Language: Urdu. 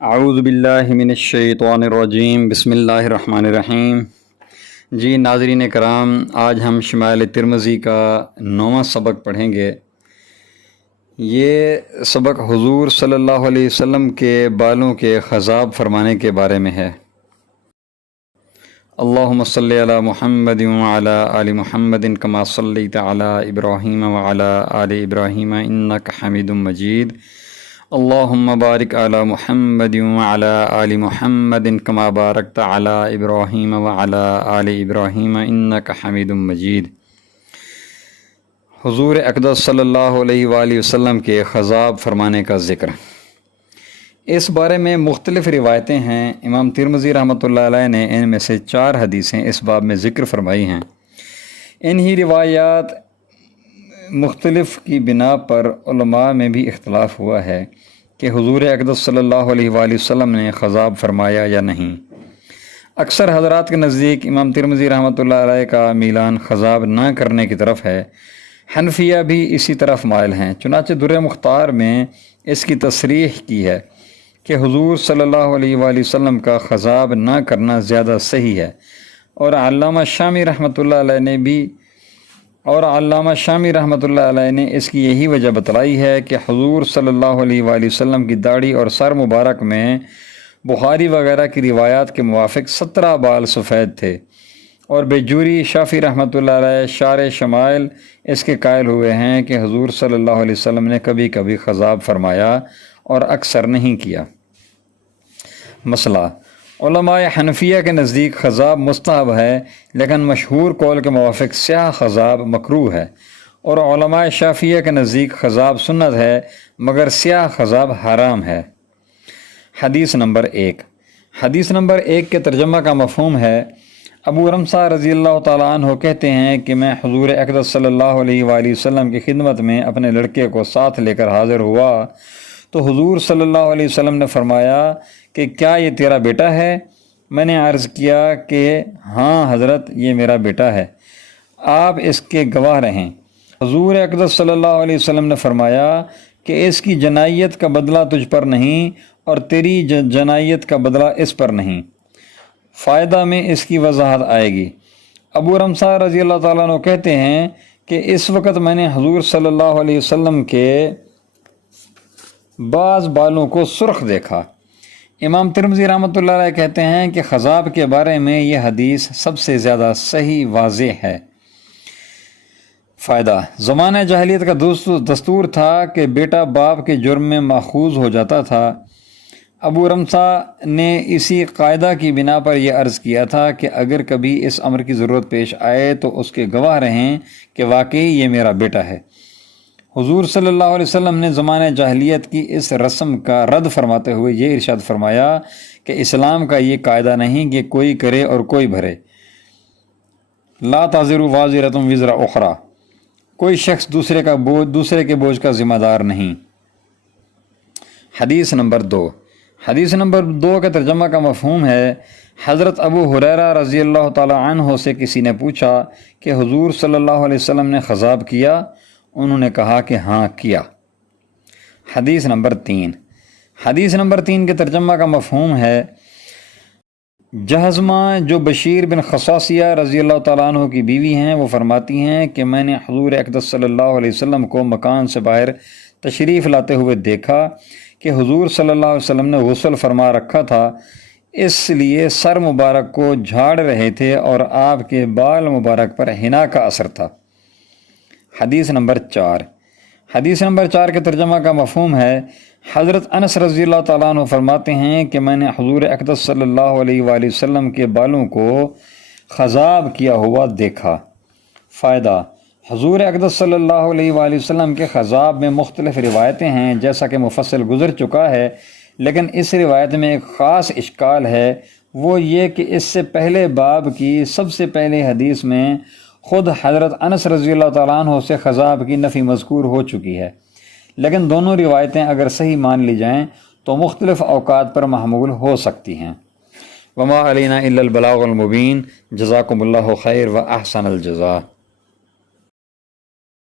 اعوذ باللہ من الشیطان الرجیم، بسم اللہ الرحمن الرحیم۔ جی ناظرین کرام، آج ہم شمائل ترمذی کا 9واں سبق پڑھیں گے۔ یہ سبق حضور صلی اللہ علیہ وسلم کے بالوں کے خضاب فرمانے کے بارے میں ہے۔ اللہم صلی علی محمد وعلی آل محمد کما صلیت علی ابراہیم وعلی آل ابراہیم انک حمید مجید۔ اللہم بارک علی محمد وعلی آل محمد کما بارکت علی ابراہیم وعلی آل ابراہیم انک حمید مجید۔ حضور اقدس صلی اللہ علیہ وآلہ وسلم کے خضاب فرمانے کا ذکر۔ اس بارے میں مختلف روایتیں ہیں۔ امام ترمذی رحمۃ اللہ علیہ نے ان میں سے 4 حدیثیں اس باب میں ذکر فرمائی ہیں۔ انہی روایات مختلف کی بنا پر علماء میں بھی اختلاف ہوا ہے کہ حضور اقدس صلی اللہ علیہ وآلہ وسلم نے خضاب فرمایا یا نہیں۔ اکثر حضرات کے نزدیک امام ترمذی رحمۃ اللہ علیہ کا میلان خضاب نہ کرنے کی طرف ہے۔ حنفیہ بھی اسی طرف مائل ہیں، چنانچہ در مختار میں اس کی تصریح کی ہے کہ حضور صلی اللہ علیہ وآلہ وسلم کا خضاب نہ کرنا زیادہ صحیح ہے، اور علامہ شامی رحمۃ اللہ علیہ نے اس کی یہی وجہ بتلائی ہے کہ حضور صلی اللہ علیہ وآلہ وسلم کی داڑھی اور سر مبارک میں بخاری وغیرہ کی روایات کے موافق 17 بال سفید تھے، اور بیجوری شافی رحمۃ اللہ علیہ شارح شمائل اس کے قائل ہوئے ہیں کہ حضور صلی اللہ علیہ وسلم نے کبھی کبھی خضاب فرمایا اور اکثر نہیں کیا۔ مسئلہ: علماء حنفیہ کے نزدیک خضاب مستحب ہے، لیکن مشہور قول کے موافق سیاہ خضاب مکروہ ہے، اور علماء شافعیہ کے نزدیک خضاب سنت ہے مگر سیاہ خضاب حرام ہے۔ حدیث نمبر 1۔ حدیث نمبر 1 کے ترجمہ کا مفہوم ہے: ابو رمثہ رضی اللہ تعالیٰ عنہ کہتے ہیں کہ میں حضور اقدس صلی اللہ علیہ وآلہ وسلم کی خدمت میں اپنے لڑکے کو ساتھ لے کر حاضر ہوا تو حضور صلی اللہ علیہ وسلم نے فرمایا کہ کیا یہ تیرا بیٹا ہے؟ میں نے عرض کیا کہ ہاں حضرت، یہ میرا بیٹا ہے، آپ اس کے گواہ رہیں۔ حضور اقدس صلی اللہ علیہ وسلم نے فرمایا کہ اس کی جنائیت کا بدلہ تجھ پر نہیں، اور تیری جنائیت کا بدلہ اس پر نہیں۔ فائدہ میں اس کی وضاحت آئے گی۔ ابو رمثہ رضی اللہ تعالیٰ عنہ کہتے ہیں کہ اس وقت میں نے حضور صلی اللہ علیہ وسلم کے بعض بالوں کو سرخ دیکھا۔ امام ترمذی رحمۃ اللہ علیہ کہتے ہیں کہ خضاب کے بارے میں یہ حدیث سب سے زیادہ صحیح واضح ہے۔ فائدہ: زمانہ جاہلیت کا دستور تھا کہ بیٹا باپ کے جرم میں ماخوذ ہو جاتا تھا۔ ابو رمثہ نے اسی قاعدہ کی بنا پر یہ عرض کیا تھا کہ اگر کبھی اس امر کی ضرورت پیش آئے تو اس کے گواہ رہیں کہ واقعی یہ میرا بیٹا ہے۔ حضور صلی اللہ علیہ وسلم نے زمانہ جاہلیت کی اس رسم کا رد فرماتے ہوئے یہ ارشاد فرمایا کہ اسلام کا یہ قاعدہ نہیں کہ کوئی کرے اور کوئی بھرے۔ لا تزر وازرۃ وزر اخری، کوئی شخص دوسرے کے بوجھ کا ذمہ دار نہیں۔ حدیث نمبر 2۔ حدیث نمبر 2 کا ترجمہ کا مفہوم ہے: حضرت ابو ہریرہ رضی اللہ تعالی عنہ سے کسی نے پوچھا کہ حضور صلی اللہ علیہ وسلم نے خضاب کیا؟ انہوں نے کہا کہ ہاں کیا۔ حدیث نمبر 3۔ حدیث نمبر 3 کے ترجمہ کا مفہوم ہے: جہزمہ جو بشیر بن خصاصیہ رضی اللہ تعالیٰ عنہ کی بیوی ہیں، وہ فرماتی ہیں کہ میں نے حضور اقدس صلی اللہ علیہ وسلم کو مکان سے باہر تشریف لاتے ہوئے دیکھا کہ حضور صلی اللہ علیہ وسلم نے غسل فرما رکھا تھا، اس لیے سر مبارک کو جھاڑ رہے تھے اور آپ کے بال مبارک پر حنا کا اثر تھا۔ حدیث نمبر 4۔ حدیث نمبر 4 کے ترجمہ کا مفہوم ہے: حضرت انس رضی اللہ تعالیٰ عنہ فرماتے ہیں کہ میں نے حضور اقدس صلی اللہ علیہ وآلہ وسلم کے بالوں کو خضاب کیا ہوا دیکھا۔ فائدہ: حضور اقدس صلی اللہ علیہ وآلہ وسلم کے خضاب میں مختلف روایتیں ہیں جیسا کہ مفصل گزر چکا ہے، لیکن اس روایت میں ایک خاص اشکال ہے، وہ یہ کہ اس سے پہلے باب کی سب سے پہلے حدیث میں خود حضرت انس رضی اللہ تعالیٰ عنہ سے خضاب کی نفی مذکور ہو چکی ہے، لیکن دونوں روایتیں اگر صحیح مان لی جائیں تو مختلف اوقات پر محمول ہو سکتی ہیں۔ وما علینا الا البلاغ المبین۔ جزاکم اللہ خیر و احسن الجزاء۔